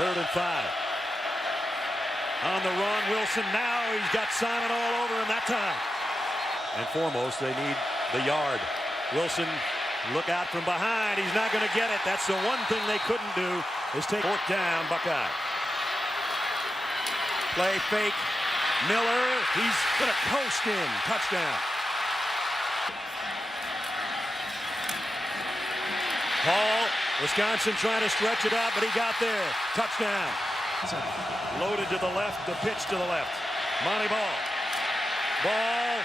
3rd and 5. On the run, Wilson now. He's got Simon all over him that time. And foremost, they need the yard. Wilson, look out from behind. He's not going to get it. That's the one thing they couldn't do, is take 4th down, Buckeye. Play fake. Miller, he's going to coast in. Touchdown. Hall, Wisconsin trying to stretch it out, but he got there. Touchdown. Loaded to the left, the pitch to the left. Monty Ball. Ball.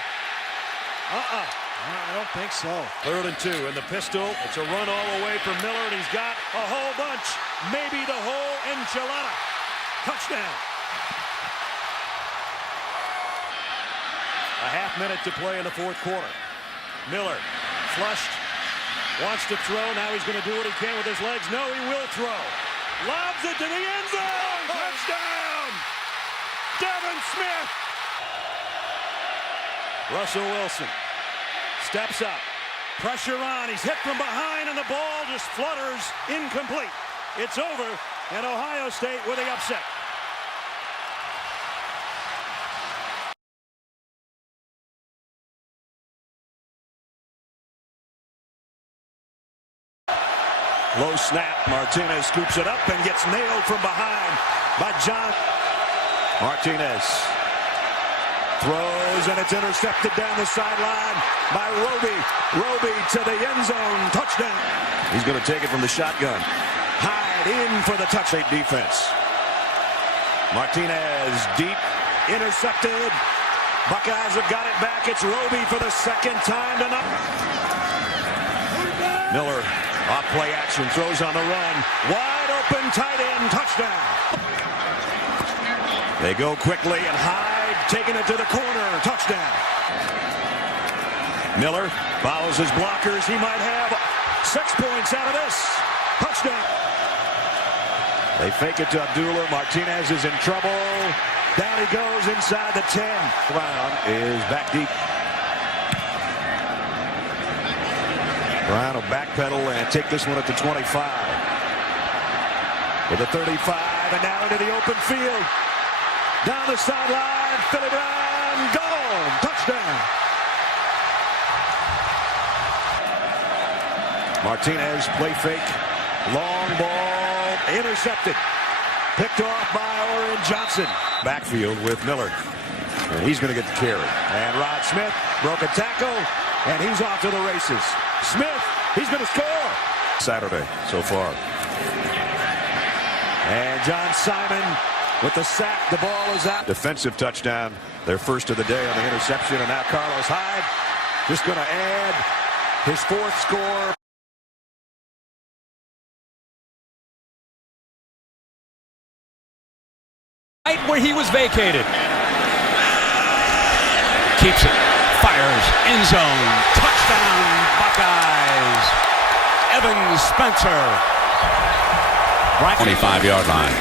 I don't think so. 3rd and 2 in the pistol. It's a run all the way for Miller, and he's got a whole bunch. Maybe the whole enchilada. Touchdown. A half minute to play in the 4th quarter. Miller flushed. Wants to throw. Now he's going to do what he can with his legs. No, he will throw. Lobs it to the end zone. Touchdown. Devin Smith. Russell Wilson steps up. Pressure on. He's hit from behind, and the ball just flutters incomplete. It's over, and Ohio State with the upset. Low snap. Martinez scoops it up and gets nailed from behind by John. Martinez throws, and it's intercepted down the sideline by Roby. Roby to the end zone. Touchdown. He's going to take it from the shotgun. Hyde in for the touchdown defense. Martinez deep. Intercepted. Buckeyes have got it back. It's Roby for the 2nd time tonight. Miller. Off play action, throws on the run. Wide open, tight end, touchdown. They go quickly, and Hyde taking it to the corner, touchdown. Miller follows his blockers. He might have 6 points out of this. Touchdown. They fake it to Abdullah. Martinez is in trouble. Down he goes inside the 10. Brown is back deep. Brown will backpedal and take this one at the 25. With the 35, and now into the open field. Down the sideline, Philly Brown, gone. Touchdown. Martinez, play fake. Long ball, intercepted. Picked off by Orrin Johnson. Backfield with Miller. And he's going to get the carry. And Rod Smith broke a tackle, and he's off to the races. Smith, he's going to score. Saturday so far. And John Simon with the sack. The ball is out. Defensive touchdown. Their first of the day on the interception. And now Carlos Hyde just going to add his 4th score. Right where he was vacated. Keeps it. Fires. End zone. Touchdown. Buckeyes. Evan Spencer. 25-yard line.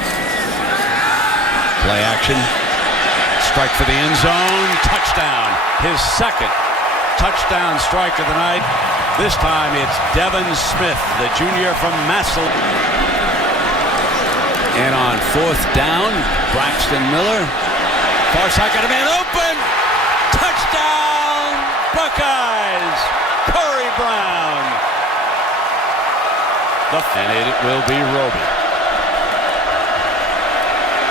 Play action. Strike for the end zone. Touchdown. His 2nd touchdown strike of the night. This time it's Devin Smith, the junior from Massillon. And on 4th down, Braxton Miller. Far side got a man open. Touchdown, Buckeyes. Corey Brown. And it will be Roby.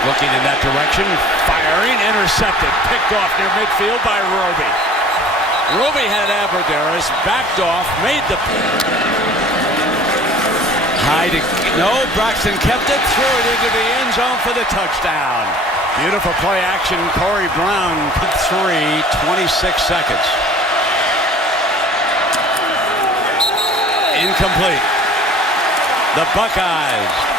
Looking in that direction, firing, intercepted, picked off near midfield by Roby. Roby had Aberderis, backed off, made the... Hyde, no, Braxton kept it, threw it into the end zone for the touchdown. Beautiful play action, Corey Brown, 26 seconds. Incomplete. The Buckeyes.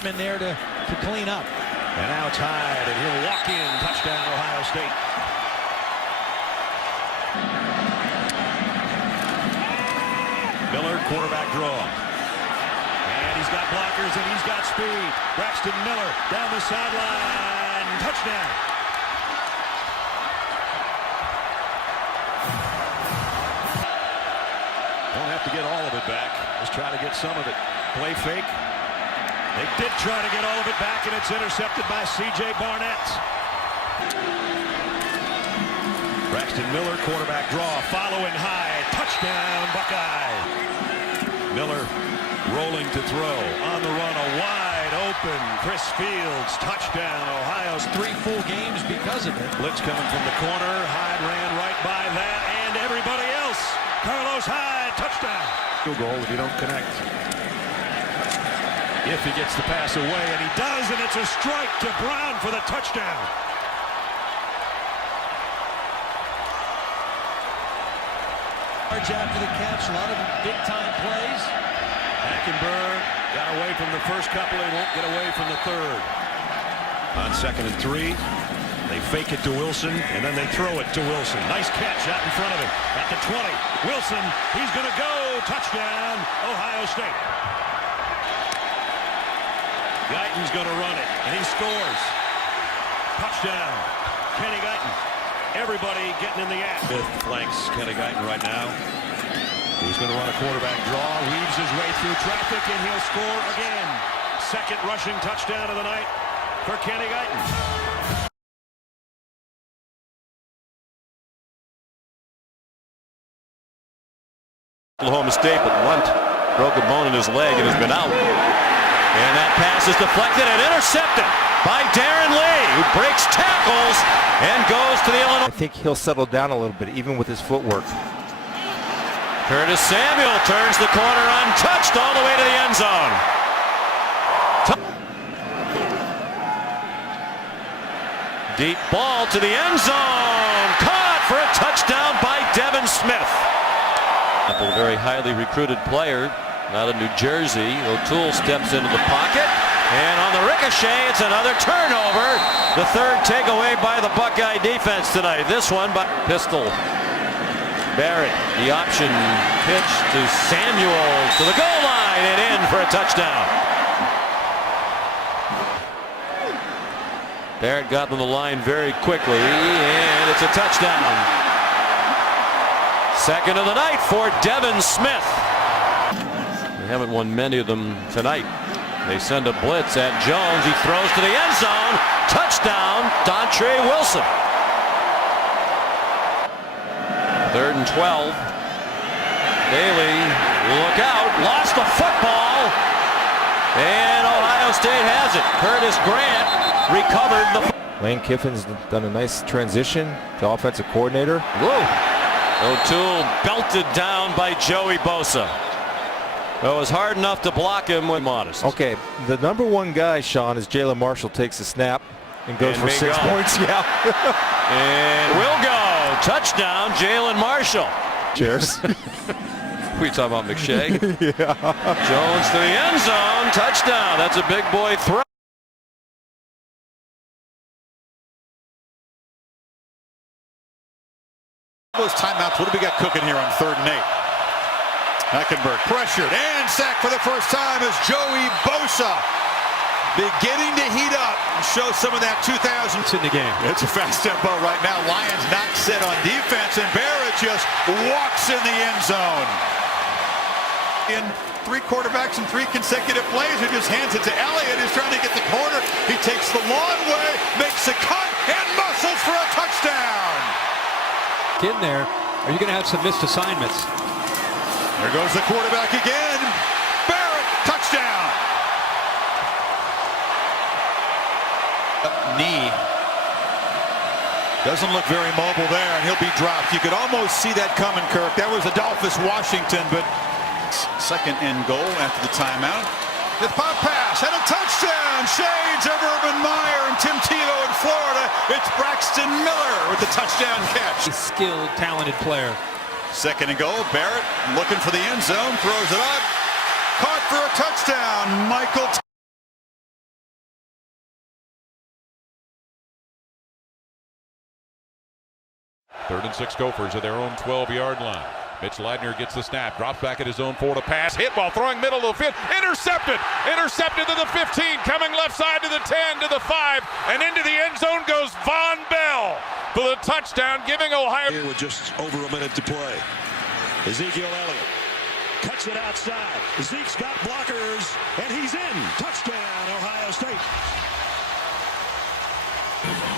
There to clean up. And now it's Hyde, and he'll walk in. Touchdown, Ohio State. Miller, quarterback draw. And he's got blockers, and he's got speed. Braxton Miller down the sideline. Touchdown. have to get all of it back. Just try to get some of it. Play fake. They did try to get all of it back, and it's intercepted by C.J. Barnett. Braxton Miller, quarterback draw, following high, touchdown Buckeye. Miller rolling to throw, on the run, a wide open Chris Fields, touchdown Ohio's 3 full games because of it. Blitz coming from the corner, Hyde ran right by that and everybody else. Carlos Hyde, touchdown. Field goal if you don't connect. If he gets the pass away, and he does, and it's a strike to Brown for the touchdown. After the catch, a lot of big-time plays. Hackenberg got away from the first couple. He won't get away from the third. On 2nd and 3, they fake it to Wilson, and then they throw it to Wilson. Nice catch out in front of him. At the 20, Wilson, he's going to go. Touchdown, Ohio State. Guyton's going to run it, and he scores. Touchdown, Kenny Guyton. Everybody getting in the act. Fifth flanks Kenny Guyton right now. He's going to run a quarterback draw, weaves his way through traffic, and he'll score again. Second rushing touchdown of the night for Kenny Guyton. Oklahoma State, but Lunt broke a bone in his leg and has been out. And that pass is deflected and intercepted by Darren Lee, who breaks tackles and goes to the Illinois. I think he'll settle down a little bit, even with his footwork. Curtis Samuel turns the corner untouched all the way to the end zone. Deep ball to the end zone. Caught for a touchdown by Devin Smith. A very highly recruited player out of New Jersey. O'Toole steps into the pocket, and on the ricochet, it's another turnover. The third takeaway by the Buckeye defense tonight. This one by Pistol. Barrett, the option pitch to Samuel to the goal line and in for a touchdown. Barrett got to the line very quickly, and it's a touchdown. Second of the night for Devin Smith. They haven't won many of them tonight. They send a blitz at Jones. He throws to the end zone. Touchdown, Dontre Wilson. 3rd and 12. Bailey, look out, lost the football. And Ohio State has it. Curtis Grant recovered the. Lane Kiffin's done a nice transition to offensive coordinator. Whoa. O'Toole belted down by Joey Bosa. It was hard enough to block him with modest. Okay, the number 1 guy, Sean, is Jalen Marshall takes the snap and goes for 6 points. Yeah. And will go. Touchdown, Jalen Marshall. Cheers. We talking about McShay? Yeah. Jones to the end zone. Touchdown. That's a big boy throw. Those timeouts. What do we got cooking here on 3rd and 8? Hackenberg pressured and sacked for the first time as Joey Bosa beginning to heat up and show some of that 2000s in the game. It's a fast tempo right now. Lions not set on defense, and Barrett just walks in the end zone. In 3 quarterbacks in 3 consecutive plays, he just hands it to Elliott, who's trying to get the corner. He takes the long way, makes a cut, and muscles for a touchdown. In there, are you going to have some missed assignments? There goes the quarterback again. Barrett, touchdown. Knee. Doesn't look very mobile there, and he'll be dropped. You could almost see that coming, Kirk. That was Adolphus Washington, but 2nd and goal after the timeout. The pop pass and a touchdown. Shades of Urban Meyer and Tim Tebow in Florida. It's Braxton Miller with the touchdown catch. A skilled, talented player. 2nd and goal. Barrett looking for the end zone. Throws it up. Caught for a touchdown. Michael. 3rd and 6 Gophers at their own 12-yard line. Mitch Leidner gets the snap, drops back at his own 4 to pass, hit while throwing middle of the field, intercepted to the 15, coming left side to the 10, to the 5, and into the end zone goes Von Bell for the touchdown, giving Ohio. Here with just over a minute to play. Ezekiel Elliott Kicks it outside. Zeke's got blockers, and he's in. Touchdown, Ohio State.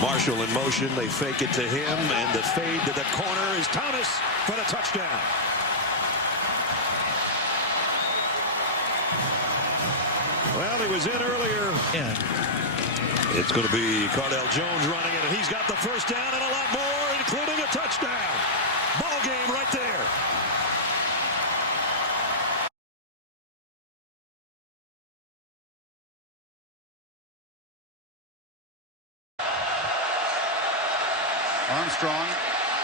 Marshall in motion. They fake it to him, and the fade to the corner is Thomas for the touchdown. Well, he was in earlier. It's going to be Cardell Jones running it, and he's got the first down and a lot more, including a touchdown. Ball game right there. Armstrong,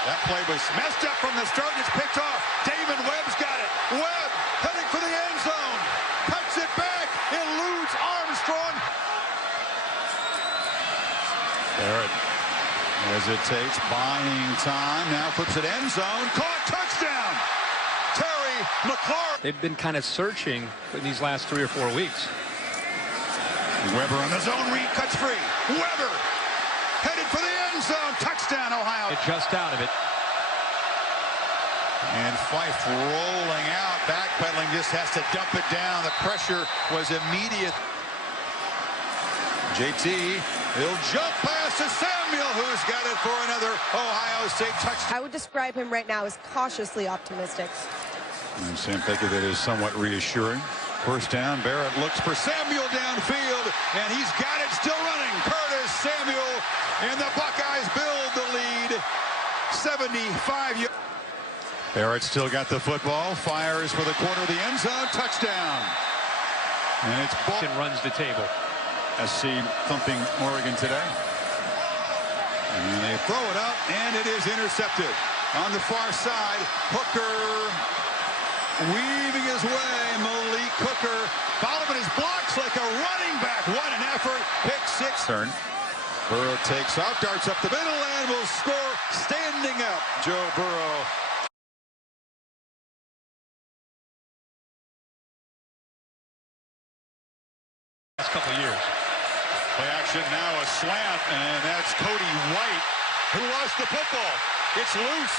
that play was messed up from the start. It's picked off. Damon Webb's got it. Webb heading for the end zone. Cuts it back. Eludes Armstrong. Barrett hesitates, buying time. Now flips it end zone. Caught. Touchdown. Terry McLaurin. They've been kind of searching in these last 3 or 4 weeks. Weber on the zone read. Cuts free. Weber headed for the end zone. Touchdown, Ohio. Just out of it. And Fife rolling out, backpedaling, just has to dump it down. The pressure was immediate. JT, he'll jump past to Samuel, who's got it for another Ohio State touchdown. I would describe him right now as cautiously optimistic. And Sam Pickett, that is somewhat reassuring. First down, Barrett looks for Samuel downfield, and he's got it, still running. Curtis Samuel, and the Buckeyes build the lead. 75 yards. Barrett still got the football, fires for the corner of the end zone, touchdown. And it's ball. Runs the table. SC thumping Oregon today. And they throw it up, and it is intercepted. On the far side, Hooker weaving his way. Malik Hooker, bottom of his blocks like a running back. What an effort. Pick six. Turn. Burrow takes off, darts up the middle, and will score standing up. Joe Burrow. Last couple of years. Play action now, a slant, and that's Cody White who lost the football. It's loose.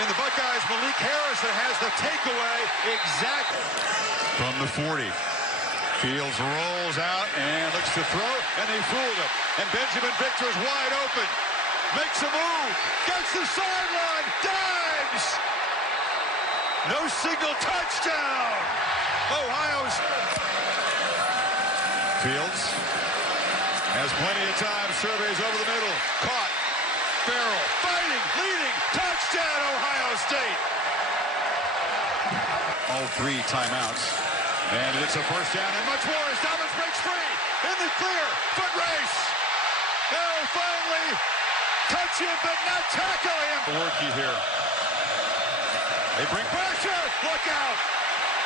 And the Buckeyes, Malik Harrison has the takeaway exactly. From the 40. Fields rolls out and looks to throw, and they fooled him. And Benjamin Victor is wide open. Makes a move. Gets the sideline. Dives. No signal. Touchdown. Ohio's. Fields has plenty of time. Surveys over the middle. Caught. Farrell fighting, leading, touchdown, Ohio State. All 3 timeouts. And it's a first down and much more as Thomas breaks free. In the clear, foot race. They'll finally touch him, but not tackle him. Worky here. They bring pressure. Look out.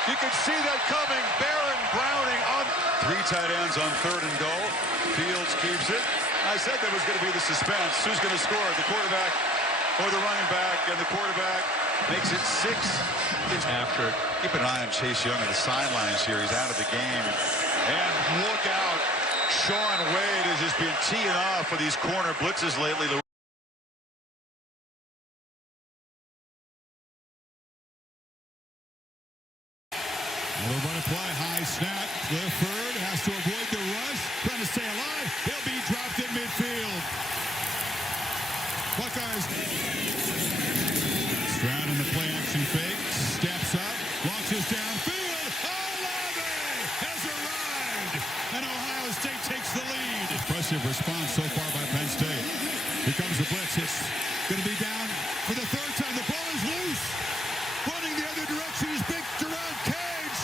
You can see that coming. Baron Browning on 3 tight ends on 3rd and goal. Fields keeps it. I said there was going to be the suspense. Who's going to score? The quarterback or the running back? And the quarterback makes it 6. After. Keep an eye on Chase Young on the sidelines here. He's out of the game. And look out. Sean Wade has just been teeing off for these corner blitzes lately. Another run of play, high snap. Clifford has to avoid the rush, trying to stay alive. He'll be dropped in midfield. Buckeyes. Stroud in the play action fake, steps up, launches downfield. Olave has arrived, and Ohio State takes the lead. Impressive response so far by Penn State. Here comes the blitz. It's going to be down for the 3rd time. The ball is loose. Running the other direction is big Jerome Cage.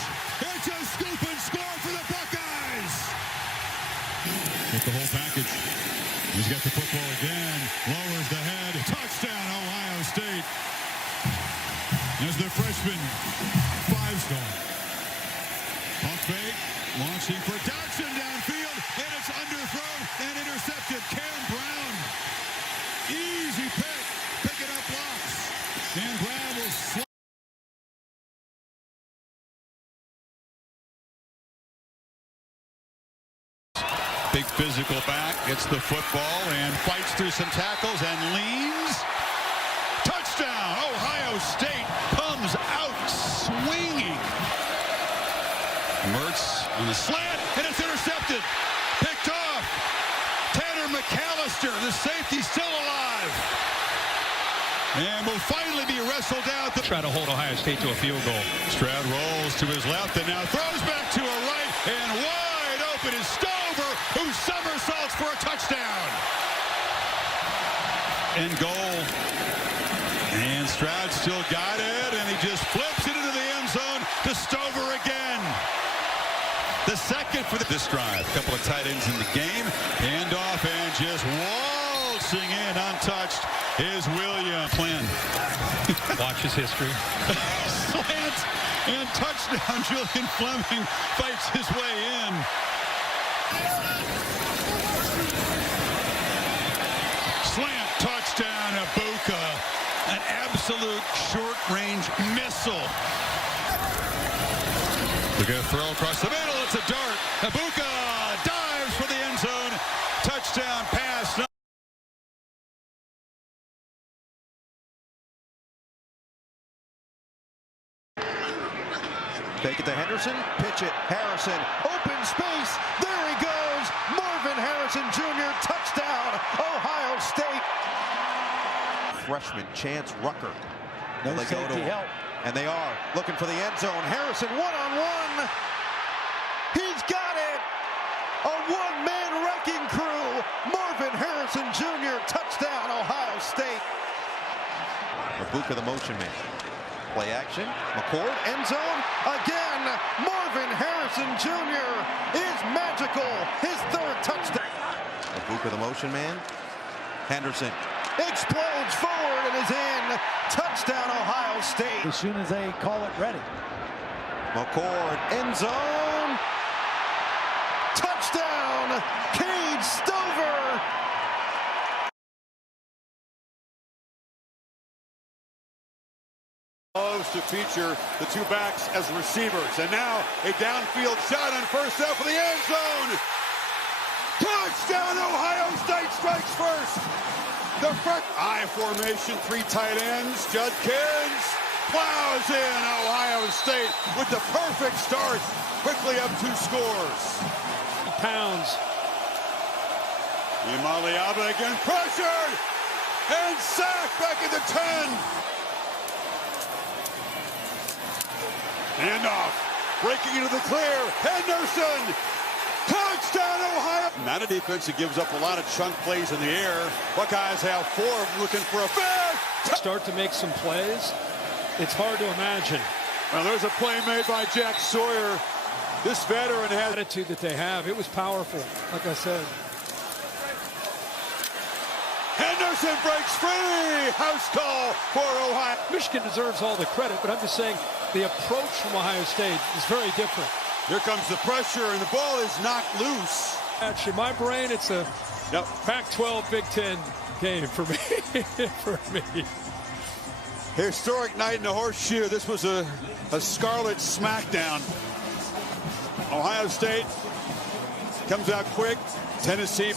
It's a scoop and score for the Buckeyes. With the whole package. He's got the football again. Lowers the head. Touchdown, Ohio State. As the freshman 5-star. Pump fake. Launching for Dodson downfield. And it's underthrown and intercepted. Cam Brown. Easy pick. Pick it up blocks. And Brown will slide. Big physical back, gets the football and fights through some tackles and leans. Touchdown! Ohio State comes out swinging. the slant, and it's intercepted. Picked off. Tanner McAllister, the safety, still alive. And will finally be wrestled out. Try to hold Ohio State to a field goal. Stroud rolls to his left and now throws back to a right. And wide open is Stover, who somersaults for a touchdown. And goal. And Stroud still got it, and he just flips it into the end zone to Stover again. The second for this drive. A couple of tight ends in the game. Handoff and just waltzing in untouched is William Flynn. Watch his history. Slant and touchdown. Julian Fleming fights his way in. Slant touchdown, Abuka. An absolute short-range missile. We're going to throw across the middle. It's a dart. Abuka dives for the end zone. Touchdown pass. Take it to Henderson, pitch it, Harrison, open space, there he goes, Marvin Harrison Jr., touchdown, Ohio State. Freshman Chance Rucker. No safety help. And they are looking for the end zone. Harrison one-on-one. He's got it. A one-man wrecking crew. Marvin Harrison Jr., touchdown, Ohio State. Abuka, the motion man. Play action, McCord, end zone, again, Marvin Harrison Jr. is magical, his third touchdown. Abuka, the motion man, Henderson explodes forward and is in, touchdown Ohio State. As soon as they call it ready. McCord, end zone, touchdown, Cade Stover. Loves to feature the two backs as receivers. And now a downfield shot on first down for the end zone. Touchdown, Ohio State strikes first. The front I formation, three tight ends. Judkins plows in Ohio State with the perfect start. Quickly up 2 scores. Pounds. Imaliaba again pressured and sacked back at the 10. Handoff, breaking into the clear, Henderson, touchdown Ohio. Not a defense that gives up a lot of chunk plays in the air. Buckeyes have 4 of them looking for a big. Start to make some plays. It's hard to imagine. Well, there's a play made by Jack Sawyer. This veteran has Attitude that they have. It was powerful, like I said. Henderson breaks free. House call for Ohio. Michigan deserves all the credit, but I'm just saying the approach from Ohio State is very different. Here comes the pressure, and the ball is knocked loose. Actually, in my brain, it's a Pac-12 Big Ten game for me. For me. Historic night in the Horseshoe. This was a scarlet smackdown. Ohio State comes out quick. Tennessee